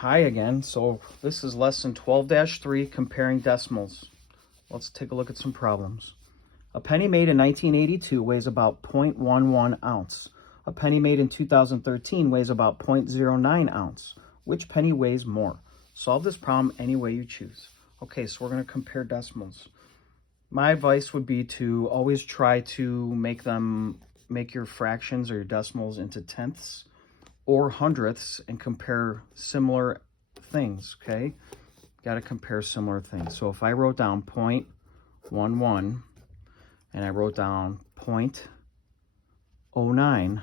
Hi again. So this is lesson 12-3, comparing decimals. Let's take a look at some problems. A penny made in 1982 weighs about 0.11 ounce. A penny made in 2013 weighs about 0.09 ounce. Which penny weighs more? Solve this problem any way you choose. Okay, so we're going to compare decimals. My advice would be to always try to make your fractions or your decimals into tenths or hundredths and compare similar things, okay? Got to compare similar things. So if I wrote down 0.11 and I wrote down 0.09,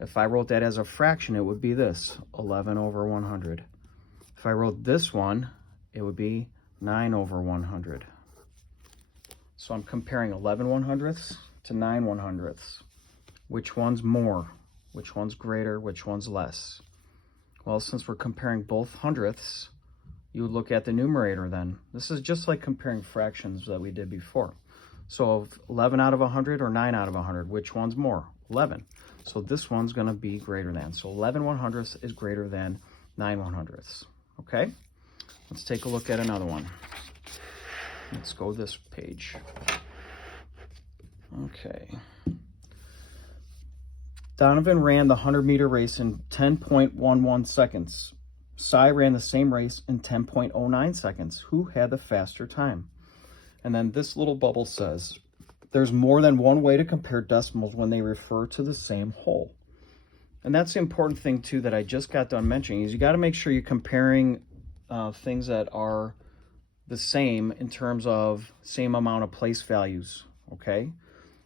if I wrote that as a fraction, it would be this, 11 over 100. If I wrote this one, it would be 9 over 100. So I'm comparing 11 100ths to 9 100ths. Which one's more? Which one's greater? Which one's less? Well, since we're comparing both hundredths, you would look at the numerator then. This is just like comparing fractions that we did before. So 11 out of 100 or 9 out of 100, which one's more? 11. So this one's going to be greater than. So 11 100ths is greater than 9 100ths. Okay? Let's take a look at another one. Let's go this page. Okay. Donovan ran the 100-meter race in 10.11 seconds. Cy ran the same race in 10.09 seconds. Who had the faster time? And then this little bubble says, there's more than one way to compare decimals when they refer to the same whole. And that's the important thing, too, that I just got done mentioning, is you got to make sure you're comparing things that are the same in terms of same amount of place values, okay?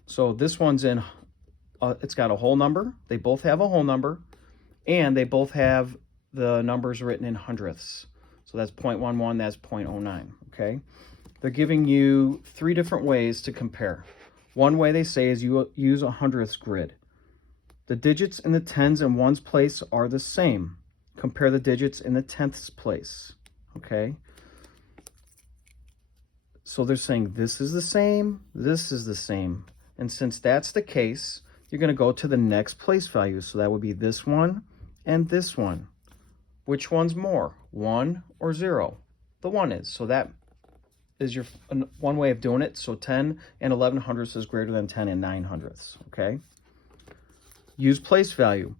So this one's in... it's got a whole number. They both have a whole number, and they both have the numbers written in hundredths. So that's 0.11, that's 0.09, okay? They're giving you three different ways to compare. One way they say is you use a hundredths grid. The digits in the tens and ones place are the same. Compare the digits in the tenths place, okay? So they're saying this is the same, this is the same. And since that's the case, you're going to go to the next place value. So that would be this one and this one. Which one's more, 1 or 0? The 1 is. So that is your one way of doing it. So 10 and 11 hundredths is greater than 10 and 9 hundredths, okay? Use place value.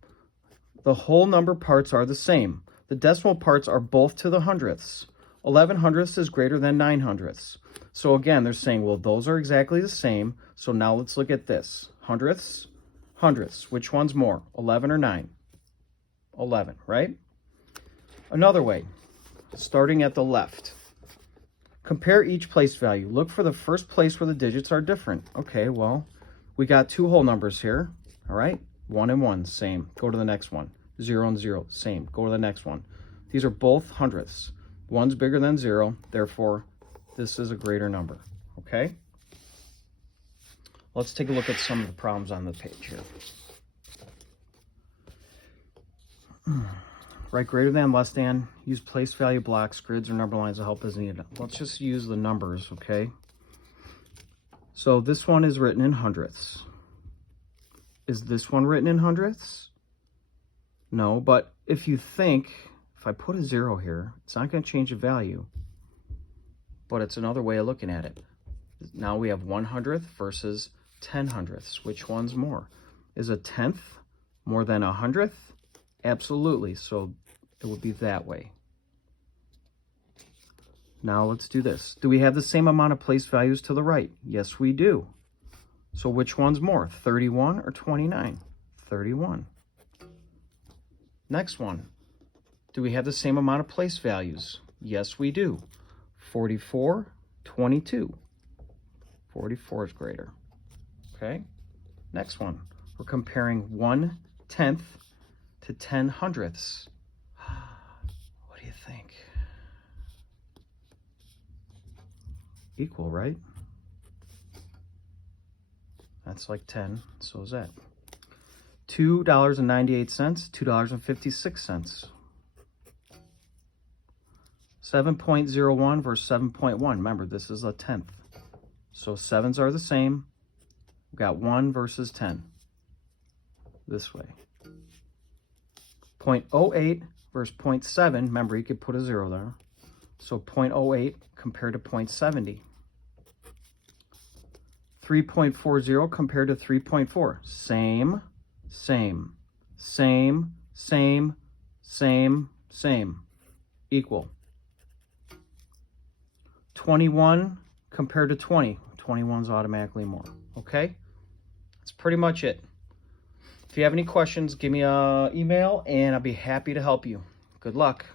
The whole number parts are the same. The decimal parts are both to the hundredths. 11 hundredths is greater than 9 hundredths. So again, they're saying, well, those are exactly the same. So now let's look at this. Hundredths. Hundredths, which one's more, 11 or 9? 11, right? Another way, starting at the left. Compare each place value. Look for the first place where the digits are different. Okay, well, we got two whole numbers here, all right? 1 and 1, same. Go to the next one. 0 and 0, same. Go to the next one. These are both hundredths. One's bigger than 0, therefore, this is a greater number, okay? Let's take a look at some of the problems on the page here. Write greater than, less than. Use place value blocks, grids, or number lines to help as needed. Let's just use the numbers, okay? So this one is written in hundredths. Is this one written in hundredths? No, but if you think, if I put a 0 here, it's not going to change the value. But it's another way of looking at it. Now we have 100th versus 10 hundredths. Which one's more? Is a tenth more than a hundredth? Absolutely. So it would be that way. Now let's do this. Do we have the same amount of place values to the right? Yes, we do. So which one's more? 31 or 29? 31. Next one. Do we have the same amount of place values? Yes, we do. 44, 22. 44 is greater. Okay, next one. We're comparing 1/10 to 10 hundredths. What do you think? Equal, right? That's like 10, so is that. $2.98, $2.56. 7.01 versus 7.1. Remember, this is a tenth. So 7s are the same. We've got 1 versus 10. This way. 0.08 versus 0.7. Remember, you could put a 0 there. So 0.08 compared to 0.70. 3.40 compared to 3.4. Same, same, same, same, same, same. Equal. 21 compared to 20. 21 is automatically more. Okay? That's pretty much it. If you have any questions, give me an email and I'll be happy to help you. Good luck.